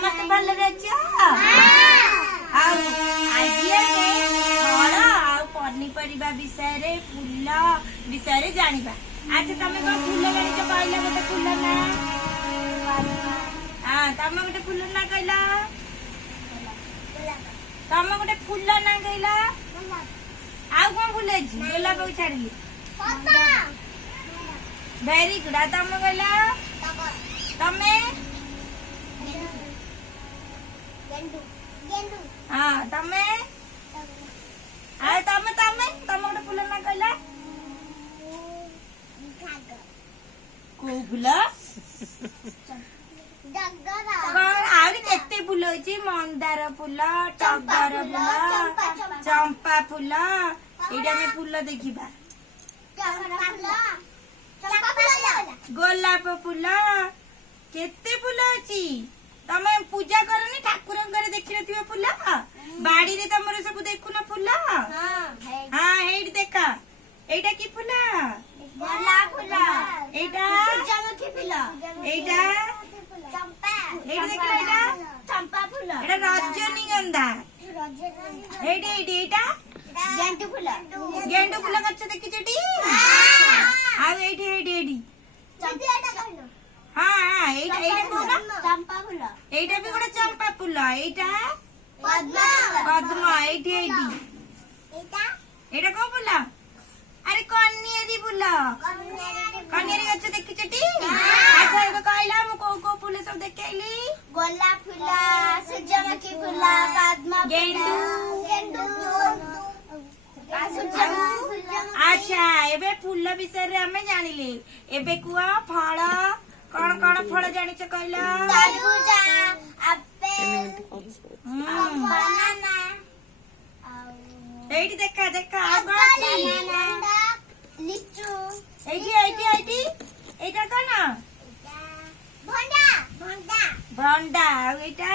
ସମସ୍ତେ ଭଲରେ ଅଛ? ଆଉ ଆଜି ଆମେ ଫଳ ଆଉ ପନିପରିବା ବିଷୟରେ ଫୁଲ ବିଷୟରେ ଜାଣିବା। ଆଚ୍ଛା ତମେ କଣ ଫୁଲ ଜାଣିଛ କହିଲ? ଗୋଟେ ଫୁଲ ନା ତମେ ଗୋଟେ ଫୁଲ ନା କହିଲ? ତମେ ଗୋଟେ ଫୁଲ ନା କହିଲ? ଆଉ କଣ ଫୁଲ ଅଛି? ଗୋଲାପକୁ ଛାଡିଲି। Very good. ଆଉ ତମେ କହିଲ? ତମେ ତମେ ଆଉ ତମେ ତମେ ତମେ ଗୋଟେ ଫୁଲ ନା କହିଲ? କୋଉ ଫୁଲ? ଆହୁରି କେତେ ଫୁଲ ଅଛି? ମନ୍ଦାର ଫୁଲ, ଟଗର ଫୁଲ, ଚମ୍ପା ଫୁଲ। ଏଇଟା ଆମେ ଫୁଲ ଦେଖିବା। ଗୋଲାପ ଫୁଲ, କେତେ ଫୁଲ ଅଛି? ତମେ ପୂଜା କରନି? ଠାକୁରଙ୍କର ଦେଖିନଥିବ ଫୁଲ? ବାଡିରେ ତମର ସବୁ ଦେଖୁନ ଫୁଲ? ହଁ ହେଇଠି ଦେଖ। ଏଇଟା କି ଫୁଲ? ଏଇଟା ଏଇଟା ଏଇଠି ଦେଖିଲ? ଏଇଟା ରଜନୀଗନ୍ଧା। ଏଇଠି ଏଇଠି ଏଇଟା ଗେଣ୍ଡୁ ଫୁଲ ଗଛ ଦେଖିଛଟି? ଆଉ ଏଇଠି ଏଇଠି ଏଇଠି ଏଇଟା ଏଇଟା କଣ? ଏଇଟା ବି ଗୋଟେ ଚମ୍ପା ଫୁଲ। ଏଇଟା ପଦ୍ମ। ଏଇଠି ଏଇଠି ଏଇଟା କୋଉ ଫୁଲ? ଆରେ କନିଆରୀ ଫୁଲ। କନିଆରୀ ଗଛ ଦେଖିଛଟି? ଆଚ୍ଛା ଏବେ କହିଲା ମୁଁ କୋଉ କୋଉ ଫୁଲ ସବୁ ଦେଖେଇଲି? ଗୋଲାପ ଫୁଲ, ସୂର୍ଯ୍ୟମୁଖୀ ଫୁଲ, ପଦ୍ମ ଗେଣ୍ଡୁ। ଆଚ୍ଛା ଏବେ ଫୁଲ ବିଷୟରେ ଆମେ ଜାଣିଲେ। ଏବେ କୁହ ଫଳ କଣ କଣ ଫଳ ଜାଣିଛ କହିଲ? ତରଭୁଜ, ଆପେଲ, ବାନାନା, ଏଇଠି ଦେଖା ଦେଖା। ଆଉ କଣ ଅଛି? ଲିଚୁ। ଏଇଠି ଏଇଠି ଏଇଠି ଏଇଟା କଣ? ଭଣ୍ଡା। ଭଣ୍ଡା। ଆଉ ଏଇଟା